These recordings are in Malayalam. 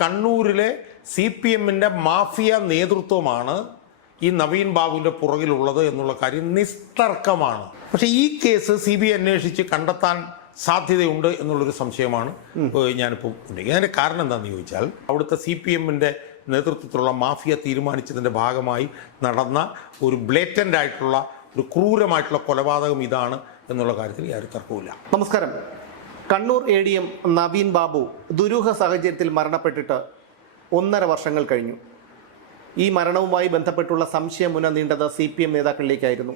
കണ്ണൂരിലെ CPM-ന്റെ മാഫിയ നേതൃത്വമാണ് ഈ നവീൻ ബാബുവിൻ്റെ പുറകിലുള്ളത് എന്നുള്ള കാര്യം നിസ്തർക്കമാണ്. പക്ഷേ ഈ കേസ് CBI അന്വേഷിച്ച് കണ്ടെത്താൻ സാധ്യതയുണ്ട് എന്നുള്ളൊരു സംശയമാണ് ഞാനിപ്പോൾ ഉണ്ടെങ്കിൽ. അതിൻ്റെ കാരണം എന്താണെന്ന് ചോദിച്ചാൽ അവിടുത്തെ CPM-ന്റെ നേതൃത്വത്തിലുള്ള മാഫിയ തീരുമാനിച്ചതിൻ്റെ ഭാഗമായി നടന്ന ഒരു ബ്ലേറ്റൻ്റ് ആയിട്ടുള്ള ഒരു ക്രൂരമായിട്ടുള്ള കൊലപാതകം ഇതാണ് എന്നുള്ള കാര്യത്തിൽ യാതൊരു തർക്കവുമില്ല. നമസ്കാരം. കണ്ണൂർ ADM നവീൻ ബാബു ദുരൂഹ സാഹചര്യത്തിൽ മരണപ്പെട്ടിട്ട് 1.5 വർഷങ്ങൾ കഴിഞ്ഞു. ഈ മരണവുമായി ബന്ധപ്പെട്ടുള്ള സംശയമുന നീണ്ടത് CPM നേതാക്കളിലേക്കായിരുന്നു.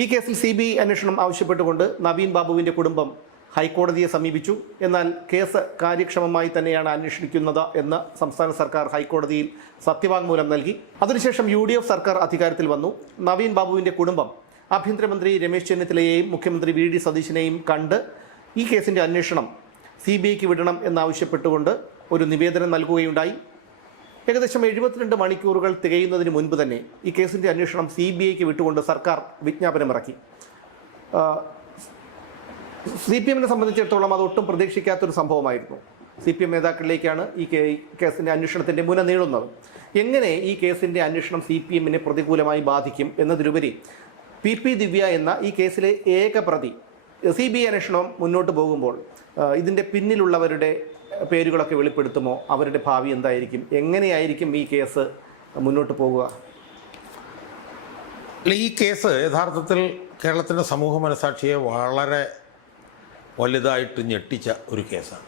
ഈ കേസിൽ CBI അന്വേഷണം ആവശ്യപ്പെട്ടുകൊണ്ട് നവീൻ ബാബുവിൻ്റെ കുടുംബം ഹൈക്കോടതിയെ സമീപിച്ചു. എന്നാൽ കേസ് കാര്യക്ഷമമായി തന്നെയാണ് അന്വേഷിക്കുന്നത് എന്ന് സംസ്ഥാന സർക്കാർ ഹൈക്കോടതിയിൽ സത്യവാങ്മൂലം നൽകി. അതിനുശേഷം UDF സർക്കാർ അധികാരത്തിൽ വന്നു. നവീൻ ബാബുവിൻ്റെ കുടുംബം ആഭ്യന്തരമന്ത്രി രമേശ് ചെന്നിത്തലയെയും മുഖ്യമന്ത്രി VD സതീശനെയും കണ്ട് ഈ കേസിൻ്റെ അന്വേഷണം CBIക്ക് വിടണം എന്നാവശ്യപ്പെട്ടുകൊണ്ട് ഒരു നിവേദനം നൽകുകയുണ്ടായി. ഏകദേശം 72 മണിക്കൂറുകൾ തികയുന്നതിന് മുൻപ് തന്നെ ഈ കേസിൻ്റെ അന്വേഷണം CBIക്ക് വിട്ടുകൊണ്ട് സർക്കാർ വിജ്ഞാപനമിറക്കി. CPM-നെ സംബന്ധിച്ചിടത്തോളം അതൊട്ടും പ്രതീക്ഷിക്കാത്തൊരു സംഭവമായിരുന്നു. CPM നേതാക്കളിലേക്കാണ് ഈ കേസിൻ്റെ അന്വേഷണത്തിൻ്റെ മുന നീളുന്നത്. എങ്ങനെ ഈ കേസിൻ്റെ അന്വേഷണം CPM-നെ പ്രതികൂലമായി ബാധിക്കും എന്നതിലുപരി PP ദിവ്യ എന്ന ഈ കേസിലെ ഏക പ്രതി CBI അന്വേഷണം മുന്നോട്ട് പോകുമ്പോൾ ഇതിൻ്റെ പിന്നിലുള്ളവരുടെ പേരുകളൊക്കെ വെളിപ്പെടുത്തുമോ? അവരുടെ ഭാവി എന്തായിരിക്കും? എങ്ങനെയായിരിക്കും ഈ കേസ് മുന്നോട്ട് പോകുക? ഈ കേസ് യഥാർത്ഥത്തിൽ കേരളത്തിൻ്റെ സമൂഹ മനസാക്ഷിയെ വളരെ വലുതായിട്ട് ഞെട്ടിച്ച ഒരു കേസാണ്.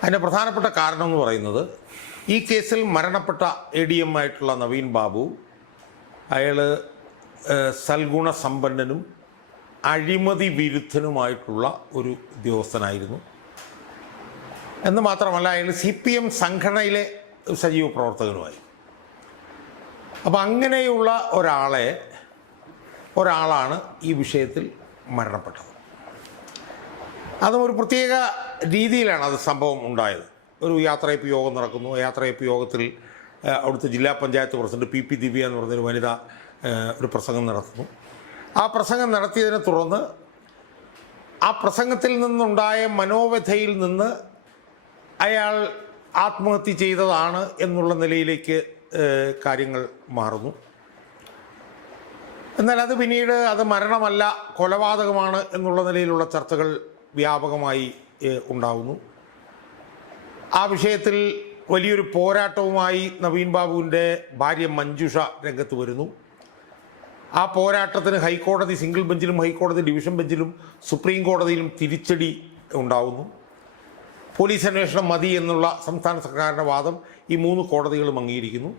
അതിൻ്റെ പ്രധാനപ്പെട്ട കാരണം എന്ന് പറയുന്നത് ഈ കേസിൽ മരണപ്പെട്ട ADM ആയിട്ടുള്ള നവീൻ ബാബു അയാൾ സൽഗുണ സമ്പന്നനും അഴിമതി വിരുദ്ധനുമായിട്ടുള്ള ഒരു ഉദ്യോഗസ്ഥനായിരുന്നു എന്ന് മാത്രമല്ല അയാൾ CPM സംഘടനയിലെ സജീവ പ്രവർത്തകനുമായി. അപ്പോൾ അങ്ങനെയുള്ള ഒരാളാണ് ഈ വിഷയത്തിൽ മരണപ്പെട്ടത്. അതും ഒരു പ്രത്യേക രീതിയിലാണ് അത് സംഭവം ഉണ്ടായത്. ഒരു യാത്രയപ്പ് യോഗം നടക്കുന്നു. യാത്രയപ്പ് യോഗത്തിൽ അവിടുത്തെ ജില്ലാ പഞ്ചായത്ത് പ്രസിഡന്റ് PP ദിവ്യ എന്ന് പറഞ്ഞൊരു വനിത ഒരു പ്രസംഗം നടത്തുന്നു. ആ പ്രസംഗം നടത്തിയതിനെ തുടർന്ന് ആ പ്രസംഗത്തിൽ നിന്നുണ്ടായ മനോവ്യഥയിൽ നിന്ന് അയാൾ ആത്മഹത്യ ചെയ്തതാണ് എന്നുള്ള നിലയിലേക്ക് കാര്യങ്ങൾ മാറുന്നു. എന്നാൽ അത് പിന്നീട് അത് മരണമല്ല കൊലപാതകമാണ് എന്നുള്ള നിലയിലുള്ള ചർച്ചകൾ വ്യാപകമായി ഉണ്ടാകുന്നു. ആ വിഷയത്തിൽ വലിയൊരു പോരാട്ടവുമായി നവീൻ ബാബുവിൻ്റെ ഭാര്യ മഞ്ജുഷ രംഗത്ത് വരുന്നു. ആ പോരാട്ടത്തിന് ഹൈക്കോടതി സിംഗിൾ ബെഞ്ചിലും ഹൈക്കോടതി ഡിവിഷൻ ബെഞ്ചിലും സുപ്രീം കോടതിയിലും തിരിച്ചടി ഉണ്ടാകുന്നു. പോലീസ് അന്വേഷണം മതി എന്നുള്ള സംസ്ഥാന സർക്കാരിൻ്റെ വാദം ഈ 3 കോടതികളും അംഗീകരിക്കുന്നു.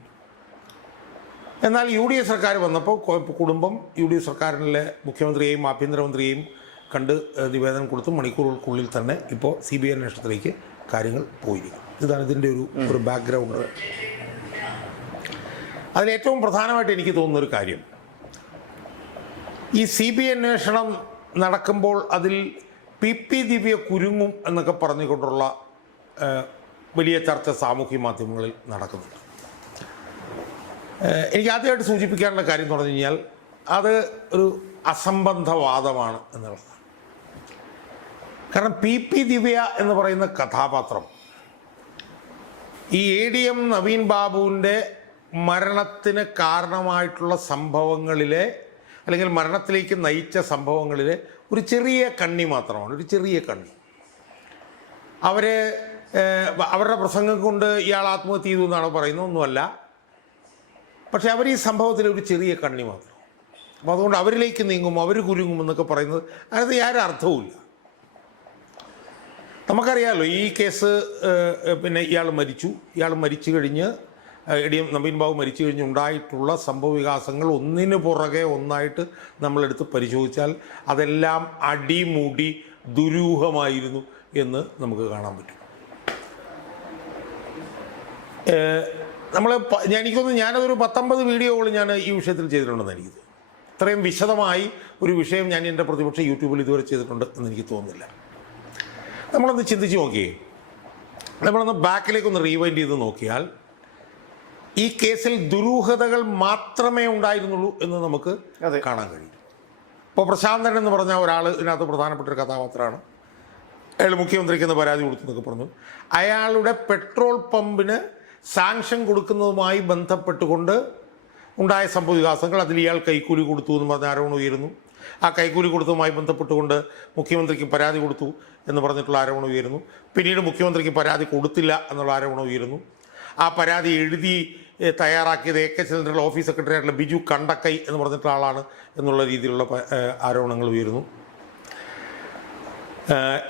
എന്നാൽ UDF സർക്കാർ വന്നപ്പോൾ കുടുംബം UDF സർക്കാരിലെ മുഖ്യമന്ത്രിയെയും ആഭ്യന്തരമന്ത്രിയെയും കണ്ട് നിവേദനം കൊടുത്ത് മണിക്കൂറുകൾക്കുള്ളിൽ തന്നെ ഇപ്പോൾ CBI അന്വേഷണത്തിലേക്ക് കാര്യങ്ങൾ പോയിരിക്കും. ഇതാണ് ഇതിൻ്റെ ഒരു ബാക്ക്ഗ്രൗണ്ട്. അതിലേറ്റവും പ്രധാനമായിട്ട് എനിക്ക് തോന്നുന്നൊരു കാര്യം, ഈ CBI അന്വേഷണം നടക്കുമ്പോൾ അതിൽ PP ദിവ്യ കുരുങ്ങും എന്നൊക്കെ പറഞ്ഞുകൊണ്ടുള്ള വലിയ ചർച്ച സാമൂഹ്യ മാധ്യമങ്ങളിൽ നടക്കുന്നുണ്ട്. എനിക്ക് ആദ്യമായിട്ട് സൂചിപ്പിക്കാനുള്ള കാര്യം എന്ന് പറഞ്ഞു കഴിഞ്ഞാൽ അത് ഒരു അസംബന്ധവാദമാണ് എന്നുള്ളതാണ്. കാരണം PP ദിവ്യ എന്ന് പറയുന്ന കഥാപാത്രം ഈ ADM നവീൻ ബാബുവിൻ്റെ മരണത്തിന് കാരണമായിട്ടുള്ള സംഭവങ്ങളിലെ അല്ലെങ്കിൽ മരണത്തിലേക്ക് നയിച്ച സംഭവങ്ങളിലെ ഒരു ചെറിയ കണ്ണി മാത്രമാണ്, ഒരു ചെറിയ കണ്ണി. അവരുടെ പ്രസംഗം കൊണ്ട് ഇയാൾ ആത്മഹത്യ ചെയ്തു എന്നാണ് പറയുന്നത്, ഒന്നുമല്ല. പക്ഷെ അവർ ഈ സംഭവത്തിലെ ഒരു ചെറിയ കണ്ണി മാത്രം. അപ്പോൾ അതുകൊണ്ട് അവരിലേക്ക് നീങ്ങും, അവർ കുരുങ്ങും എന്നൊക്കെ പറയുന്നത് അതിനകത്ത് യാതൊരു അർത്ഥവുമില്ല. നമുക്കറിയാമല്ലോ ഈ കേസ് പിന്നെ ഇയാൾ മരിച്ചു കഴിഞ്ഞ് ADM നവീൻ ബാബു മരിച്ചു കഴിഞ്ഞ് ഉണ്ടായിട്ടുള്ള സംഭവ വികാസങ്ങൾ ഒന്നിനു പുറകെ ഒന്നായിട്ട് നമ്മളെടുത്ത് പരിശോധിച്ചാൽ അതെല്ലാം അടിമുടി ദുരൂഹമായിരുന്നു എന്ന് നമുക്ക് കാണാൻ പറ്റും. എനിക്കൊന്ന് ഞാനതൊരു 19 വീഡിയോകൾ ഞാൻ ഈ വിഷയത്തിൽ ചെയ്തിട്ടുണ്ടെന്ന് എനിക്ക് തോന്നുന്നു. ഇത്രയും വിശദമായി ഒരു വിഷയം ഞാൻ എൻ്റെ പ്രതിപക്ഷ യൂട്യൂബിൽ ഇതുവരെ ചെയ്തിട്ടുണ്ട് എന്ന് എനിക്ക് തോന്നുന്നില്ല. നമ്മളൊന്ന് ചിന്തിച്ച് നോക്കിയേ, നമ്മളൊന്ന് ബാക്കിലേക്കൊന്ന് റീവൈൻഡ് ചെയ്ത് നോക്കിയാൽ ഈ കേസിൽ ദുരൂഹതകൾ മാത്രമേ ഉണ്ടായിരുന്നുള്ളൂ എന്ന് നമുക്ക് കാണാൻ കഴിയും. ഇപ്പോൾ പ്രശാന്തൻ എന്ന് പറഞ്ഞ ഒരാൾ ഇതിനകത്ത് പ്രധാനപ്പെട്ട ഒരു കഥാപാത്രമാണ്. അയാൾ മുഖ്യമന്ത്രിക്ക് എന്ന് പരാതി കൊടുത്തു എന്നൊക്കെ പറഞ്ഞു. അയാളുടെ പെട്രോൾ പമ്പിന് സാങ്ഷൻ കൊടുക്കുന്നതുമായി ബന്ധപ്പെട്ടുകൊണ്ട് ഉണ്ടായ സംഭവവികാസങ്ങൾ, അതിൽ ഇയാൾ കൈക്കൂലി കൊടുത്തു എന്ന് പറഞ്ഞ ആരോപണം ഉയരുന്നു. ആ കൈക്കൂലി കൊടുത്തതുമായി ബന്ധപ്പെട്ടുകൊണ്ട് മുഖ്യമന്ത്രിക്ക് പരാതി കൊടുത്തു എന്ന് പറഞ്ഞിട്ടുള്ള ആരോപണം ഉയരുന്നു. പിന്നീട് മുഖ്യമന്ത്രിക്ക് പരാതി കൊടുത്തില്ല എന്നുള്ള ആരോപണം ഉയരുന്നു. ആ പരാതി എഴുതി തയ്യാറാക്കിയത് AK സെൻട്രൽ ഓഫീസ് സെക്രട്ടറി ആയിട്ടുള്ള ബിജു കണ്ടക്കൈ എന്ന് പറഞ്ഞിട്ടുള്ള ആളാണ് എന്നുള്ള രീതിയിലുള്ള ആരോപണങ്ങൾ ഉയരുന്നു.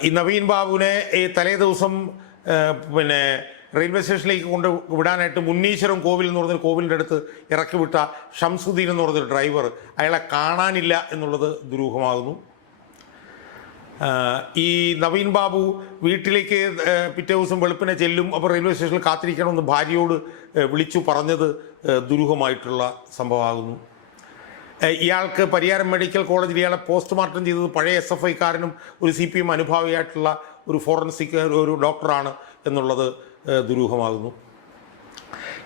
ഈ നവീൻ ബാബുവിനെ ഈ തലേ ദിവസം പിന്നെ റെയിൽവേ സ്റ്റേഷനിലേക്ക് കൊണ്ട് വിടാനായിട്ട് മുന്നീശ്വരം കോവിൽ എന്ന് പറഞ്ഞൊരു കോവിലിൻ്റെ അടുത്ത് ഇറക്കി വിട്ട ഷംസുദ്ദീൻ എന്ന് പറഞ്ഞൊരു ഡ്രൈവർ, അയാളെ കാണാനില്ല എന്നുള്ളത് ദുരൂഹമാകുന്നു. ഈ നവീൻ ബാബു വീട്ടിലേക്ക് പിറ്റേ ദിവസം വെളുപ്പിനെ ചെല്ലും, അപ്പോൾ റെയിൽവേ സ്റ്റേഷനിൽ കാത്തിരിക്കണമെന്ന് ഭാര്യയോട് വിളിച്ചു പറഞ്ഞത് ദുരൂഹമായിട്ടുള്ള സംഭവമാകുന്നു. ഇയാൾക്ക് പരിയാരം മെഡിക്കൽ കോളേജിൽ ഇയാളെ പോസ്റ്റ്മോർട്ടം ചെയ്തത് പഴയ SFIക്കാരനും ഒരു CPM അനുഭാവിയായിട്ടുള്ള ഒരു ഫോറൻസിക് ഒരു ഡോക്ടറാണ് എന്നുള്ളത് ദുരൂഹമാകുന്നു.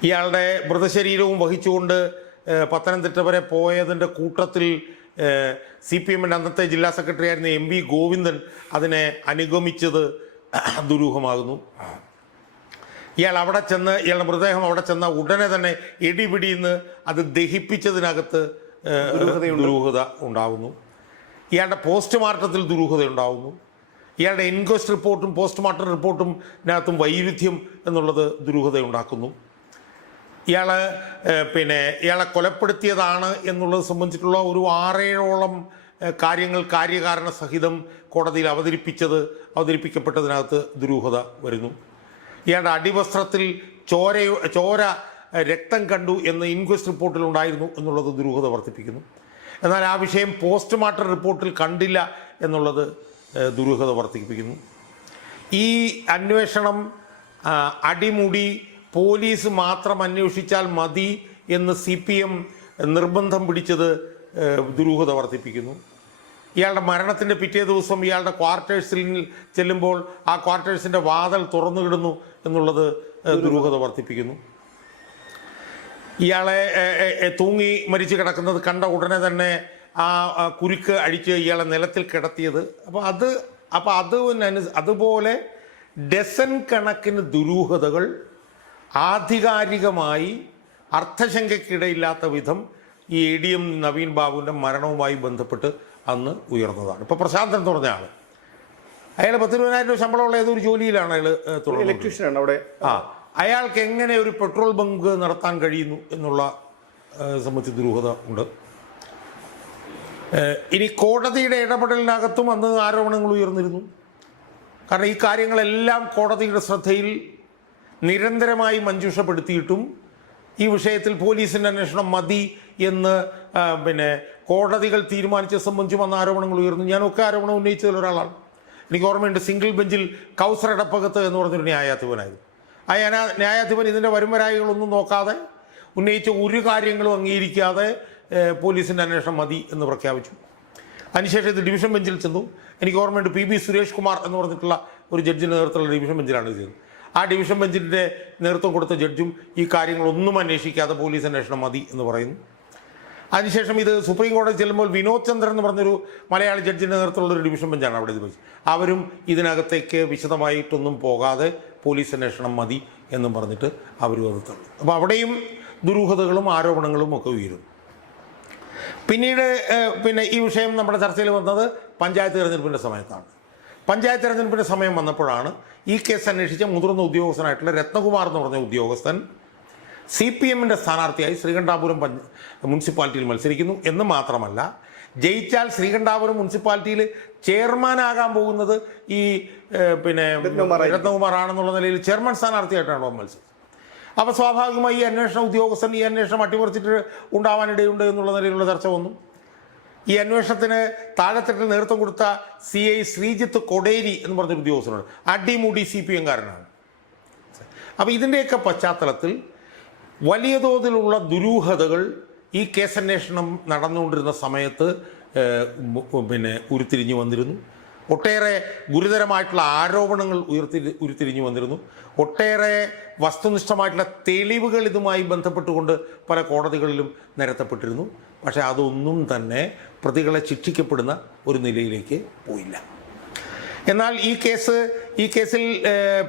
ഇയാളുടെ മൃതശരീരവും വഹിച്ചുകൊണ്ട് പത്തനംതിട്ട വരെ പോയതിൻ്റെ കൂട്ടത്തിൽ CPMൻ്റെ അന്നത്തെ ജില്ലാ സെക്രട്ടറി ആയിരുന്ന MV ഗോവിന്ദൻ അതിനെ അനുഗമിച്ചത് ദുരൂഹമാകുന്നു. ഇയാളുടെ മൃതദേഹം അവിടെ ചെന്ന ഉടനെ തന്നെ ഇടിപിടിന്ന് അത് ദഹിപ്പിച്ചതിനകത്ത് ദുരൂഹത ഉണ്ടാകുന്നു. ഇയാളുടെ പോസ്റ്റ്മോർട്ടത്തിൽ ദുരൂഹത ഉണ്ടാകുന്നു. ഇയാളുടെ ഇൻക്വസ്റ്റ് റിപ്പോർട്ടും പോസ്റ്റ്മോർട്ടം റിപ്പോർട്ടും ഇതിനകത്തും വൈരുദ്ധ്യം എന്നുള്ളത് ദുരൂഹത ഉണ്ടാക്കുന്നു. ഇയാളെ കൊലപ്പെടുത്തിയതാണ് എന്നുള്ളത് സംബന്ധിച്ചിട്ടുള്ള ഒരു 6-7ഓളം കാര്യങ്ങൾ കാര്യകാരണ സഹിതം കോടതിയിൽ അവതരിപ്പിക്കപ്പെട്ടതിനകത്ത് ദുരൂഹത വരുന്നു. ഇയാളുടെ അടിവസ്ത്രത്തിൽ ചോര രക്തം കണ്ടു എന്ന് ഇൻക്വസ്റ്റ് റിപ്പോർട്ടിൽ ഉണ്ടായിരുന്നു എന്നുള്ളത് ദുരൂഹത വർദ്ധിപ്പിക്കുന്നു. എന്നാൽ ആ വിഷയം പോസ്റ്റ്മോർട്ടം റിപ്പോർട്ടിൽ കണ്ടില്ല എന്നുള്ളത് ദുരൂഹത വർദ്ധിപ്പിക്കുന്നു. ഈ അന്വേഷണം അടിമുടി പോലീസ് മാത്രം അന്വേഷിച്ചാൽ മതി എന്ന് CPM നിർബന്ധം പിടിച്ചത് ദുരൂഹത വർദ്ധിപ്പിക്കുന്നു. ഇയാളുടെ മരണത്തിൻ്റെ പിറ്റേ ദിവസം ഇയാളുടെ ക്വാർട്ടേഴ്സിൽ ചെല്ലുമ്പോൾ ആ ക്വാർട്ടേഴ്സിൻ്റെ വാതിൽ തുറന്നു കിടന്നു എന്നുള്ളത് ദുരൂഹത വർദ്ധിപ്പിക്കുന്നു. ഇയാളെ തൂങ്ങി മരിച്ചു കിടക്കുന്നത് കണ്ട ഉടനെ തന്നെ ആ കുരുക്ക് അഴിച്ച് ഇയാളെ നിലത്തിൽ കിടത്തിയത്. അതുപോലെ ഡസൻ കണക്കിന് ദുരൂഹതകൾ ആധികാരികമായി അർത്ഥശങ്കയ്ക്കിടയില്ലാത്ത വിധം ഈ ADM നവീൻ ബാബുവിൻ്റെ മരണവുമായി ബന്ധപ്പെട്ട് അന്ന് ഉയർന്നതാണ്. ഇപ്പോൾ പ്രശാന്തൻ എന്ന് പറഞ്ഞ ആൾ, അയാൾ 10,000 രൂപ ശമ്പളമുള്ള ഏതൊരു ജോലിയിലാണ് അയാൾ ഇലക്ട്രീഷ്യനാണ് അവിടെ. അയാൾക്ക് എങ്ങനെ ഒരു പെട്രോൾ ബങ്ക് നടത്താൻ കഴിയുന്നു എന്നുള്ള സംബന്ധിച്ച് ദുരൂഹത ഉണ്ട്. ഇനി കോടതിയുടെ ഇടപെടലിനകത്തും അന്ന് ആരോപണങ്ങൾ ഉയർന്നിരുന്നു. കാരണം ഈ കാര്യങ്ങളെല്ലാം കോടതിയുടെ ശ്രദ്ധയിൽ നിരന്തരമായി മഞ്ജൂഷപ്പെടുത്തിയിട്ടും ഈ വിഷയത്തിൽ പോലീസിൻ്റെ അന്വേഷണം മതി എന്ന് കോടതികൾ തീരുമാനിച്ച സംബന്ധിച്ചും അന്ന് ആരോപണങ്ങൾ ഉയർന്നു. ഞാനൊക്കെ ആരോപണം ഉന്നയിച്ചതിൽ ഒരാളാണ്. എനിക്ക് ഓർമ്മയുണ്ട്, സിംഗിൾ ബെഞ്ചിൽ കൗസർ എടപ്പകത്ത് എന്ന് പറഞ്ഞൊരു ന്യായാധിപനായിരുന്നു. ആ ന്യായാധിപൻ ഇതിൻ്റെ വരുംവരായികളൊന്നും നോക്കാതെ, ഉന്നയിച്ച ഒരു കാര്യങ്ങളും അംഗീകരിക്കാതെ പോലീസിൻ്റെ അന്വേഷണം മതി എന്ന് പ്രഖ്യാപിച്ചു. അതിനുശേഷം ഇത് ഡിവിഷൻ ബെഞ്ചിൽ ചെന്നു. എനിക്ക് ഓർമ്മയുണ്ട്, PB സുരേഷ് കുമാർ എന്ന് പറഞ്ഞിട്ടുള്ള ഒരു ജഡ്ജിൻ്റെ നേതൃത്വമുള്ള ഡിവിഷൻ ബെഞ്ചിലാണ് ഇത് ചെയ്തത്. ആ ഡിവിഷൻ ബെഞ്ചിൻ്റെ നേതൃത്വം കൊടുത്ത ജഡ്ജും ഈ കാര്യങ്ങളൊന്നും അന്വേഷിക്കാതെ പോലീസ് അന്വേഷണം മതി എന്ന് പറയുന്നു. അതിനുശേഷം ഇത് സുപ്രീം കോടതി ചെല്ലുമ്പോൾ വിനോദ് ചന്ദ്രൻ എന്ന് പറഞ്ഞൊരു മലയാളി ജഡ്ജിൻ്റെ നേതൃത്വമുള്ള ഒരു ഡിവിഷൻ ബെഞ്ചാണ് അവിടെ ഇത് വെച്ചത്. അവരും ഇതിനകത്തേക്ക് വിശദമായിട്ടൊന്നും പോകാതെ പോലീസ് അന്വേഷണം മതി എന്നും പറഞ്ഞിട്ട് അവരും അത് തള്ളി. അപ്പോൾ അവിടെയും ദുരൂഹതകളും ആരോപണങ്ങളും ഒക്കെ ഉയരുന്നു. പിന്നീട് ഈ വിഷയം നമ്മുടെ ചർച്ചയിൽ വന്നത് പഞ്ചായത്ത് തിരഞ്ഞെടുപ്പിൻ്റെ സമയത്താണ്. പഞ്ചായത്ത് തിരഞ്ഞെടുപ്പിൻ്റെ സമയം വന്നപ്പോഴാണ് ഈ കേസ് അന്വേഷിച്ച മുതിർന്ന ഉദ്യോഗസ്ഥനായിട്ടുള്ള രത്നകുമാർ എന്ന് പറഞ്ഞ ഉദ്യോഗസ്ഥൻ CPMൻ്റെ സ്ഥാനാർത്ഥിയായി ശ്രീകണ്ഠാപുരം മുനിസിപ്പാലിറ്റിയിൽ മത്സരിക്കുന്നു എന്ന് മാത്രമല്ല, ജയിച്ചാൽ ശ്രീകണ്ഠാപുരം മുനിസിപ്പാലിറ്റിയിൽ ചെയർമാനാകാൻ പോകുന്നത് ഈ രത്നകുമാറാണെന്നുള്ള നിലയിൽ ചെയർമാൻ സ്ഥാനാർത്ഥിയായിട്ടാണ് മത്സരം. അപ്പോൾ സ്വാഭാവികമായി ഈ അന്വേഷണ ഉദ്യോഗസ്ഥൻ ഈ അന്വേഷണം അട്ടിമറിച്ചിട്ട് ഉണ്ടാവാനിടയുണ്ട് എന്നുള്ള നിലയിലുള്ള ചർച്ച വന്നു. ഈ അന്വേഷണത്തിന് താഴെത്തട്ടിൽ നേതൃത്വം കൊടുത്ത CI ശ്രീജിത്ത് കൊടേരി എന്ന് പറഞ്ഞൊരു ഉദ്യോഗസ്ഥനാണ്. അടിമുടി CPMകാരനാണ്. അപ്പോൾ ഇതിൻ്റെയൊക്കെ പശ്ചാത്തലത്തിൽ വലിയ തോതിലുള്ള ദുരൂഹതകൾ ഈ കേസന്വേഷണം നടന്നുകൊണ്ടിരുന്ന സമയത്ത് ഉരുത്തിരിഞ്ഞു വന്നിരുന്നു. ഒട്ടേറെ ഗുരുതരമായിട്ടുള്ള ആരോപണങ്ങൾ ഉരുത്തിരിഞ്ഞു വന്നിരുന്നു. ഒട്ടേറെ വസ്തുനിഷ്ഠമായിട്ടുള്ള തെളിവുകൾ ഇതുമായി ബന്ധപ്പെട്ടുകൊണ്ട് പല കോടതികളിലും നിരത്തപ്പെട്ടിരുന്നു. പക്ഷേ അതൊന്നും തന്നെ പ്രതികളെ ശിക്ഷിക്കപ്പെടുന്ന ഒരു നിലയിലേക്ക് പോയില്ല. എന്നാൽ ഈ കേസിൽ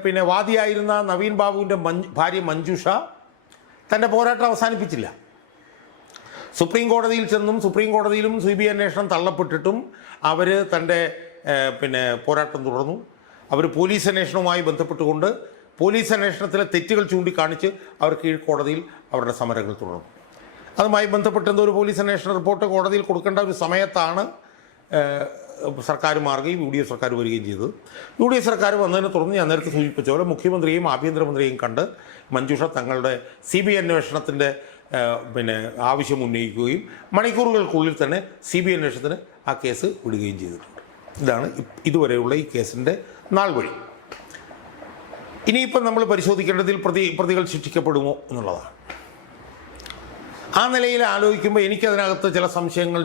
പിന്നെ വാദിയായിരുന്ന നവീൻ ബാബുവിൻ്റെ ഭാര്യ മഞ്ജുഷ തൻ്റെ പോരാട്ടം അവസാനിപ്പിച്ചില്ല. സുപ്രീം കോടതിയിൽ ചെന്നും സുപ്രീം കോടതിയിലും CBI അന്വേഷണം തള്ളപ്പെട്ടിട്ടും അവർ തൻ്റെ പിന്നെ പോരാട്ടം തുടർന്നു. അവർ പോലീസ് അന്വേഷണവുമായി ബന്ധപ്പെട്ടുകൊണ്ട് പോലീസ് അന്വേഷണത്തിലെ തെറ്റുകൾ ചൂണ്ടിക്കാണിച്ച് അവർ കീഴ്ക്കോടതിയിൽ അവരുടെ സമരങ്ങൾ തുടർന്നു. അതുമായി ബന്ധപ്പെട്ട് എന്തോ ഒരു പോലീസ് അന്വേഷണ റിപ്പോർട്ട് കോടതിയിൽ കൊടുക്കേണ്ട ഒരു സമയത്താണ് സർക്കാർ മാറുകയും UDF സർക്കാർ വരികയും ചെയ്തത്. UDF സർക്കാർ വന്നതിനെ തുടർന്ന് ഞാൻ നേരത്തെ സൂചിപ്പിച്ച പോലെ മുഖ്യമന്ത്രിയെയും ആഭ്യന്തരമന്ത്രിയെയും കണ്ട് മഞ്ജുഷ തങ്ങളുടെ CBI അന്വേഷണത്തിൻ്റെ പിന്നെ ആവശ്യം ഉന്നയിക്കുകയും മണിക്കൂറുകൾക്കുള്ളിൽ തന്നെ CBI അന്വേഷണത്തിന് ആ കേസ് വിടുകയും ചെയ്തിട്ടുണ്ട്. ഇതാണ് ഇതുവരെയുള്ള ഈ കേസിൻ്റെ നാൾ വഴി. ഇനിയിപ്പം നമ്മൾ പരിശോധിക്കേണ്ടതിൽ പ്രതികൾ ശിക്ഷിക്കപ്പെടുമോ എന്നുള്ളതാണ്. ആ നിലയിൽ ആലോചിക്കുമ്പോൾ എനിക്കതിനകത്ത് ചില സംശയങ്ങൾ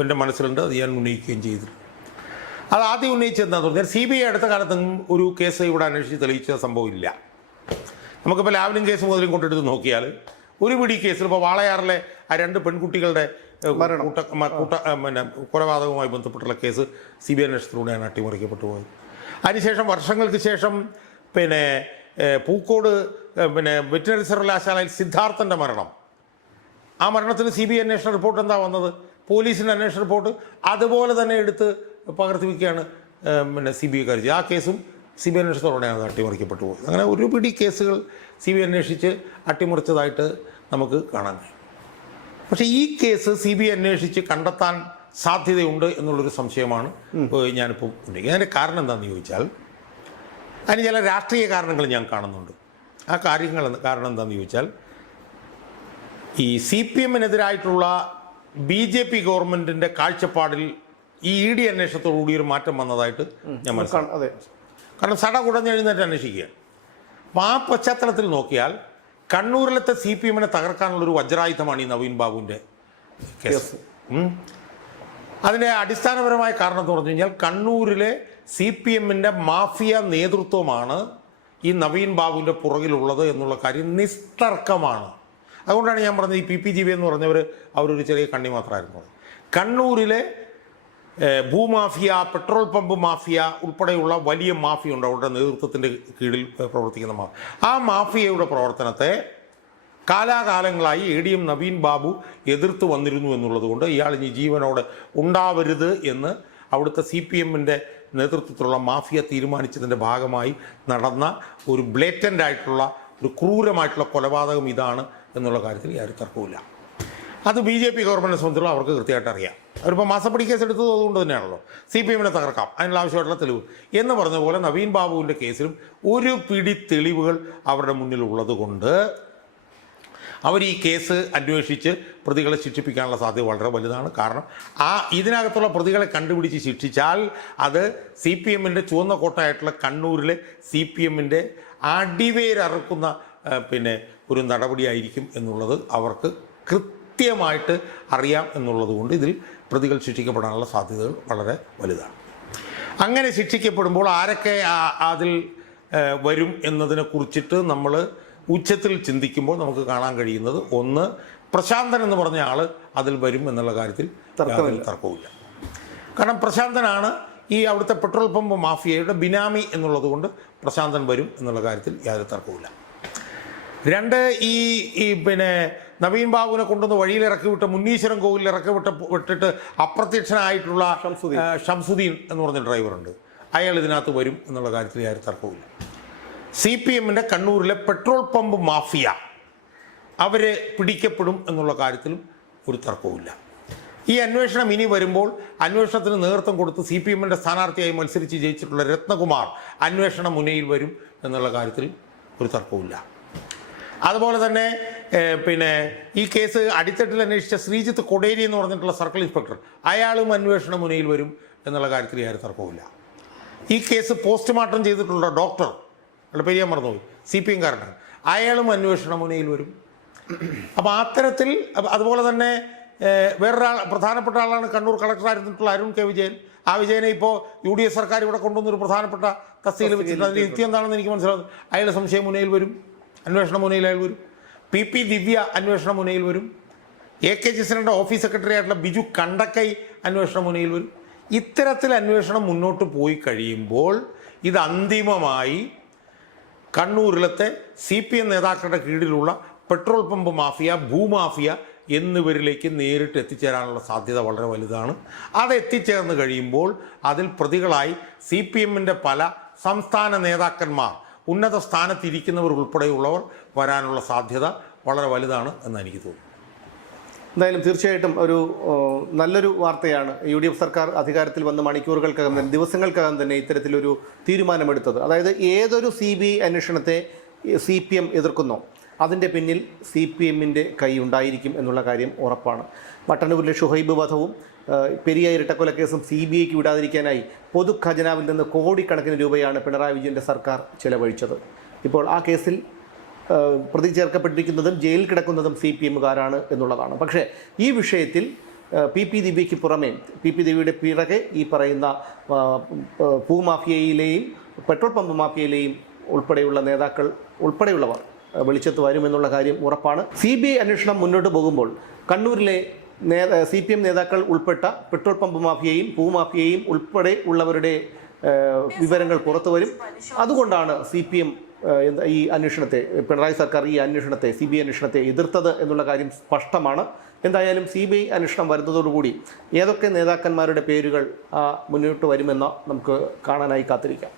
എൻ്റെ മനസ്സിലുണ്ട്. അത് ഞാൻ ഉന്നയിക്കുകയും ചെയ്തിട്ടുണ്ട്. അത് ആദ്യം ഉന്നയിച്ചത് എന്താണെന്ന് പറഞ്ഞാൽ CBI അടുത്ത കാലത്തൊന്നും ഒരു കേസ് ഇവിടെ അന്വേഷിച്ച് തെളിയിച്ച സംഭവമില്ല. നമുക്കിപ്പോൾ ലാവ്ലിൻ കേസ് മുതലും കൊണ്ടെടുത്ത് നോക്കിയാൽ ഒരു പിടി കേസിൽ ഇപ്പോൾ വാളയാറിലെ ആ 2 പെൺകുട്ടികളുടെ പിന്നെ കൊലപാതകവുമായി ബന്ധപ്പെട്ടുള്ള കേസ് CBI അന്വേഷണത്തിലൂടെയാണ് അട്ടിമറിക്കപ്പെട്ടു പോയത്. അതിനുശേഷം വർഷങ്ങൾക്ക് ശേഷം പിന്നെ പൂക്കോട് പിന്നെ വെറ്റിനറി സർവകലാശാലയിൽ സിദ്ധാർത്ഥൻ്റെ മരണം, ആ മരണത്തിന് CBI അന്വേഷണ റിപ്പോർട്ട് എന്താ വന്നത്? പോലീസിൻ്റെ അന്വേഷണ റിപ്പോർട്ട് അതുപോലെ തന്നെ എടുത്ത് പകർത്തി വയ്ക്കുകയാണ് പിന്നെ CBIക്കാർ. ആ കേസും CBI അന്വേഷണത്തോടെയാണ് അത് അട്ടിമറിക്കപ്പെട്ടു പോയത്. അങ്ങനെ ഒരു പിടി കേസുകൾ CBI അന്വേഷിച്ച് അട്ടിമറിച്ചതായിട്ട് നമുക്ക് കാണാൻ കഴിയും. പക്ഷേ ഈ കേസ് CBI അന്വേഷിച്ച് കണ്ടെത്താൻ സാധ്യതയുണ്ട് എന്നുള്ളൊരു സംശയമാണ് ഞാനിപ്പോൾ ഉന്നയിക്കുന്നത്. അതിൻ്റെ കാരണം എന്താണെന്ന് ചോദിച്ചാൽ അതിന് ചില രാഷ്ട്രീയ കാരണങ്ങൾ ഞാൻ കാണുന്നുണ്ട്. ആ കാരണം എന്താണെന്ന് ചോദിച്ചാൽ ഈ CPM-നെതിരായിട്ടുള്ള BJP ഗവൺമെൻറ്റിൻ്റെ കാഴ്ചപ്പാടിൽ ഈ ED അന്വേഷണത്തോടുകൂടി ഒരു മാറ്റം വന്നതായിട്ട് ഞാൻ മനസ്സിലാക്കുന്നു. കാരണം സട കുടഞ്ഞെഴുന്നേറ്റ് അന്വേഷിക്കുകയാണ്. അപ്പോൾ ആ പശ്ചാത്തലത്തിൽ നോക്കിയാൽ കണ്ണൂരിലത്തെ CPM-നെ തകർക്കാനുള്ളൊരു വജ്രായുധമാണ് ഈ നവീൻ ബാബുവിൻ്റെ കേസ്. അതിൻ്റെ അടിസ്ഥാനപരമായ കാരണം എന്ന് പറഞ്ഞു കഴിഞ്ഞാൽ കണ്ണൂരിലെ CPM-ൻ്റെ മാഫിയ നേതൃത്വമാണ് ഈ നവീൻ ബാബുവിൻ്റെ പുറകിലുള്ളത് എന്നുള്ള കാര്യം നിസ്തർക്കമാണ്. അതുകൊണ്ടാണ് ഞാൻ പറഞ്ഞത് ഈ PPGB എന്ന് പറഞ്ഞവർ അവരൊരു ചെറിയ കണ്ണി മാത്രമായിരുന്നു. കണ്ണൂരിലെ ഭൂമാഫിയ, പെട്രോൾ പമ്പ് മാഫിയ ഉൾപ്പെടെയുള്ള വലിയ മാഫിയ ഉണ്ട്, അവരുടെ നേതൃത്വത്തിൻ്റെ കീഴിൽ പ്രവർത്തിക്കുന്ന മാഫിയ. ആ മാഫിയയുടെ പ്രവർത്തനത്തെ കാലാകാലങ്ങളായി ADM നവീൻ ബാബു എതിർത്ത് വന്നിരുന്നു എന്നുള്ളത് കൊണ്ട് ഇയാൾ ഇനി ജീവനോടെ ഉണ്ടാവരുത് എന്ന് അവിടുത്തെ CPM-ൻ്റെ നേതൃത്വത്തിലുള്ള മാഫിയ തീരുമാനിച്ചതിൻ്റെ ഭാഗമായി നടന്ന ഒരു ബ്ലേറ്റൻ്റ് ആയിട്ടുള്ള ഒരു ക്രൂരമായിട്ടുള്ള കൊലപാതകം ഇതാണ് എന്നുള്ള കാര്യത്തിൽ യാതൊരു തർക്കവുമില്ല. അത് BJP ഗവൺമെൻറ്റിനെ സംബന്ധിച്ചുള്ള അവർക്ക് കൃത്യമായിട്ട് അറിയാം. അവരിപ്പോൾ മാസപ്പടി കേസ് എടുത്തത് അതുകൊണ്ട് തന്നെയാണല്ലോ CPM-നെ തകർക്കാം, അതിനുള്ള ആവശ്യമായിട്ടുള്ള തെളിവ് എന്ന് പറഞ്ഞ പോലെ നവീൻ ബാബുവിൻ്റെ കേസിലും ഒരു പിടി തെളിവുകൾ അവരുടെ മുന്നിലുള്ളത് കൊണ്ട് അവർ ഈ കേസ് അന്വേഷിച്ച് പ്രതികളെ ശിക്ഷിപ്പിക്കാനുള്ള സാധ്യത വളരെ വലുതാണ്. കാരണം ഇതിനകത്തുള്ള പ്രതികളെ കണ്ടുപിടിച്ച് ശിക്ഷിച്ചാൽ അത് CPM-ൻ്റെ ചുവന്ന കോട്ടയായിട്ടുള്ള കണ്ണൂരിലെ CPM-ൻ്റെ അടിവേരറുക്കുന്ന പിന്നെ ഒരു നടപടിയായിരിക്കും എന്നുള്ളത് അവർക്ക് കൃത്യമായിട്ട് അറിയാം എന്നുള്ളത് കൊണ്ട് ഇതിൽ പ്രതികൾ ശിക്ഷിക്കപ്പെടാനുള്ള സാധ്യതകൾ വളരെ വലുതാണ്. അങ്ങനെ ശിക്ഷിക്കപ്പെടുമ്പോൾ ആരൊക്കെ അതിൽ വരും എന്നതിനെ കുറിച്ചിട്ട് നമ്മൾ ഉച്ചത്തിൽ ചിന്തിക്കുമ്പോൾ നമുക്ക് കാണാൻ കഴിയുന്നത്, ഒന്ന്, പ്രശാന്തൻ എന്ന് പറഞ്ഞ ആൾ അതിൽ വരും എന്നുള്ള കാര്യത്തിൽ തർക്കവുമില്ല. കാരണം പ്രശാന്തനാണ് ഈ അവിടുത്തെ പെട്രോൾ പമ്പ് മാഫിയയുടെ ബിനാമി എന്നുള്ളത് കൊണ്ട് പ്രശാന്തൻ വരും എന്നുള്ള കാര്യത്തിൽ യാതൊരു തർക്കവുമില്ല. രണ്ട്, ഈ പിന്നെ നവീൻ ബാബുവിനെ കൊണ്ടുവന്ന് വഴിയിലിറക്കി വിട്ട് മുന്നീശ്വരം കോവിലിൽ വിട്ടിട്ട് അപ്രത്യക്ഷനായിട്ടുള്ള ഷംസുദ്ദീൻ എന്ന് പറഞ്ഞ ഡ്രൈവറുണ്ട്, അയാൾ ഇതിനകത്ത് വരും എന്നുള്ള കാര്യത്തിൽ യാതൊരു തർക്കവുമില്ല. CPM-ൻ്റെ കണ്ണൂരിലെ പെട്രോൾ പമ്പ് മാഫിയ അവർ പിടിക്കപ്പെടും എന്നുള്ള കാര്യത്തിലും ഒരു തർക്കവുമില്ല. ഈ അന്വേഷണം ഇനി വരുമ്പോൾ അന്വേഷണത്തിന് നേതൃത്വം കൊടുത്ത് CPM-ൻ്റെ സ്ഥാനാർത്ഥിയായി മത്സരിച്ച് ജയിച്ചിട്ടുള്ള രത്നകുമാർ അന്വേഷണ മുനയിൽ വരും എന്നുള്ള കാര്യത്തിൽ ഒരു തർക്കവുമില്ല. അതുപോലെ തന്നെ പിന്നെ ഈ കേസ് അടിത്തട്ടിൽ അന്വേഷിച്ച ശ്രീജിത്ത് കൊടേരി എന്ന് പറഞ്ഞിട്ടുള്ള സർക്കിൾ ഇൻസ്പെക്ടർ, അയാളും അന്വേഷണ മുനയിൽ വരും എന്നുള്ള കാര്യത്തിൽ യാതൊരു തർക്കവുമില്ല. ഈ കേസ് പോസ്റ്റ്മോർട്ടം ചെയ്തിട്ടുള്ള ഡോക്ടർ, അയാളുടെ പേര് ഞാൻ മറന്നുപോയി, CPM-കാരനാണ്, അയാളും അന്വേഷണ മുനയിൽ വരും. അപ്പോൾ അത്തരത്തിൽ അതുപോലെ തന്നെ വേറൊരാൾ പ്രധാനപ്പെട്ട ആളാണ് കണ്ണൂർ കളക്ടറായിരുന്നിട്ടുള്ള അരുൺ കെ വിജയൻ. ആ വിജയനെ ഇപ്പോൾ UDF സർക്കാർ ഇവിടെ കൊണ്ടുവന്നൊരു പ്രധാനപ്പെട്ട തസ്തികയിൽ വെച്ചിട്ട് അതിൻ്റെ യുക്തി എന്താണെന്ന് എനിക്ക് മനസ്സിലാകുന്നത്. അയാളുടെ സംശയം മുനയിൽ വരും, അന്വേഷണ മുനയിൽ അയാൾ വരും. PP ദിവ്യ അന്വേഷണ മുനയിൽ വരും. AK ജിസറിൻ്റെ ഓഫീസ് സെക്രട്ടറി ആയിട്ടുള്ള ബിജു കണ്ടക്കൈ അന്വേഷണ മുനയിൽ വരും. ഇത്തരത്തിൽ അന്വേഷണം മുന്നോട്ട് പോയി കഴിയുമ്പോൾ ഇത് അന്തിമമായി കണ്ണൂരിലത്തെ CPM നേതാക്കളുടെ കീഴിലുള്ള പെട്രോൾ പമ്പ് മാഫിയ, ഭൂമാഫിയ എന്നിവരിലേക്ക് നേരിട്ട് എത്തിച്ചേരാനുള്ള സാധ്യത വളരെ വലുതാണ്. അത് എത്തിച്ചേർന്ന് കഴിയുമ്പോൾ അതിൽ പ്രതികളായി CPMൻ്റെ പല സംസ്ഥാന നേതാക്കന്മാർ, ഉന്നത സ്ഥാനത്തിരിക്കുന്നവർ ഉൾപ്പെടെയുള്ളവർ വരാനുള്ള സാധ്യത വളരെ വലുതാണ് എന്ന് എനിക്ക് തോന്നുന്നു. എന്തായാലും തീർച്ചയായിട്ടും ഒരു നല്ലൊരു വാർത്തയാണ് UDF സർക്കാർ അധികാരത്തിൽ വന്ന മണിക്കൂറുകൾക്കകം തന്നെ, ദിവസങ്ങൾക്കകം തന്നെ ഇത്തരത്തിലൊരു തീരുമാനമെടുത്തത്. അതായത് ഏതൊരു CBI അന്വേഷണത്തെ CPM എതിർക്കുന്നോ അതിൻ്റെ പിന്നിൽ CPMൻ്റെ കൈ ഉണ്ടായിരിക്കും എന്നുള്ള കാര്യം ഉറപ്പാണ്. മട്ടന്നൂരിലെ ഷുഹൈബ് വധവും പെരിയ ഇരട്ടക്കൊലക്കേസും CBIക്ക് വിടാതിരിക്കാനായി പൊതു ഖജനാവിൽ നിന്ന് കോടിക്കണക്കിന് രൂപയാണ് പിണറായി വിജയൻ്റെ സർക്കാർ ചെലവഴിച്ചത്. ഇപ്പോൾ ആ കേസിൽ പ്രതി ചേർക്കപ്പെട്ടിരിക്കുന്നതും ജയിലിൽ കിടക്കുന്നതും CPMകാരാണ് എന്നുള്ളതാണ്. പക്ഷേ ഈ വിഷയത്തിൽ PP ദിവ്യയ്ക്ക് പുറമേ, PP ദിവ്യയുടെ പിറകെ ഈ പറയുന്ന ഭൂമാഫിയയിലെയും പെട്രോൾ പമ്പ് മാഫിയയിലെയും ഉൾപ്പെടെയുള്ള നേതാക്കൾ ഉൾപ്പെടെയുള്ളവർ വെളിച്ചത്ത് വരുമെന്നുള്ള കാര്യം ഉറപ്പാണ്. CBI അന്വേഷണം മുന്നോട്ട് പോകുമ്പോൾ കണ്ണൂരിലെ CPM നേതാക്കൾ ഉൾപ്പെട്ട പെട്രോൾ പമ്പ് മാഫിയയും ഭൂമാഫിയയും ഉൾപ്പെടെ ഉള്ളവരുടെ വിവരങ്ങൾ പുറത്തു വരും. അതുകൊണ്ടാണ് CPM ഈ അന്വേഷണത്തെ, പിണറായി സർക്കാർ ഈ അന്വേഷണത്തെ, CBI അന്വേഷണത്തെ എതിർത്തത് എന്നുള്ള കാര്യം സ്പഷ്ടമാണ്. എന്തായാലും CBI അന്വേഷണം വരുന്നതോടുകൂടി ഏതൊക്കെ നേതാക്കന്മാരുടെ പേരുകൾ മുന്നോട്ട് വരുമെന്ന് നമുക്ക് കാണാനായി കാത്തിരിക്കാം.